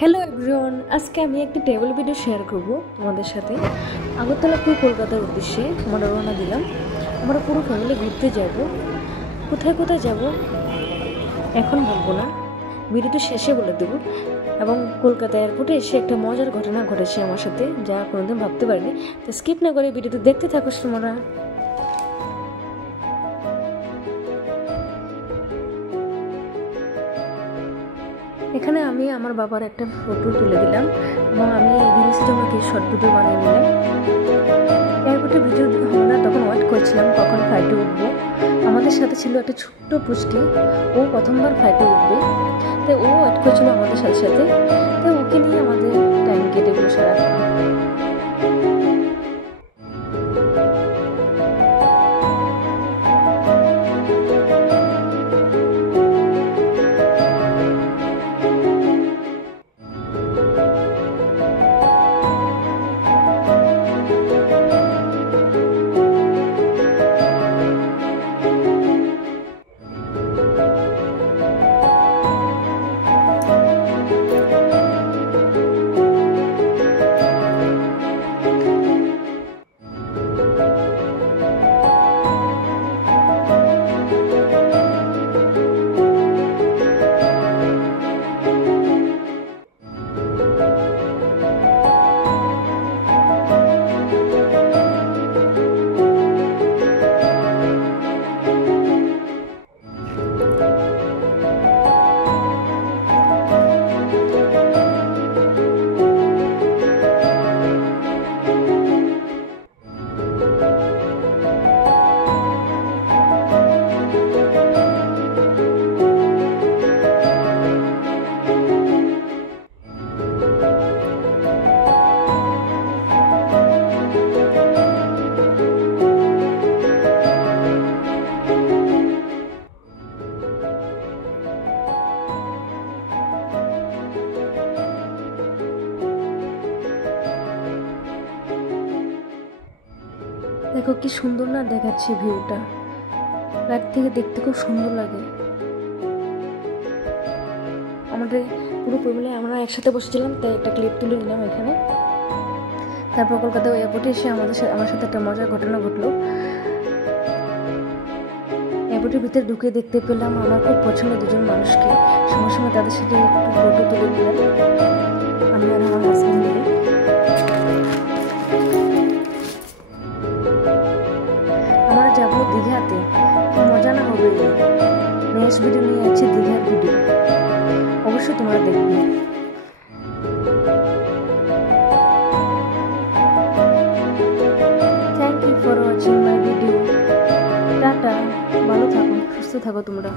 Hello everyone, আজকে আমি একটি ট্রাভেল ভিডিও শেয়ার করব তোমাদের সাথে। আগরতলা টু কলকাতার উদ্দেশ্যে আমরা রওনা দিলাম। আমরা পুরো ফ্যামিলি ঘুরতে যাব। কোথায় কোথায় যাব এখন বলবো না, ভিডিওটি শেষে বলে দেবো। এবং কলকাতা এয়ারপোর্টে এসে একটা মজার ঘটনা ঘটেছে আমার সাথে, যা কোনোদিন ভাবতে পারিনি। তো স্কিপ না করে ভিডিওটি দেখতে থাকো তোমরা। এখানে আমি আমার বাবার একটা ফটো তুলে দিলাম এবং আমি রিলসের জন্য কিছু শর্ট ভিডিও বানিয়ে নিলাম। এয়ারপোর্টে ভিডিও হবে না, তখন ওয়েট করছিলাম কখন ফ্লাইটে উঠবো। আমাদের সাথে ছিল একটা ছোট্ট পুষ্টি, ও প্রথমবার ফ্লাইটে উঠবে, তাই ও ওয়েট করছিল আমাদের সাথে সাথে। তাই ওকে নিয়ে আমাদের টাইম কেটে গেলো সারাক্ষণ। দেখো কি সুন্দর না দেখাচ্ছে ভিউটা, ফ্লাইট থেকে দেখতে খুব সুন্দর লাগে। আমাদের পুরো ফ্যামিলি আমরা একসাথে বসেছিলাম, তাই একটা ক্লিপ তুলে নিলাম এখানে। তারপর কলকাতা এয়ারপোর্টে এসে আমার সাথে একটা মজার ঘটনা ঘটলো। এয়ারপোর্টের ভিতরে ঢুকে দেখতে পেলাম আমার খুব পছন্দের দুজন মানুষকে। সময় সময় তাদের সাথে একটু ফটো তুলে নিলাম আমি আর আমার হাজবেন্ড মিলে। আমরা যাবো দীঘাতে, কি মজা না হবে। নেক্সট ভিডিও নিয়ে আছে দীঘার ভিডিও, অবশ্যই তোমরা দেখবে। Thank you for watching my video. Tata, ভালো থাকো, সুস্থ থাকো তোমরা।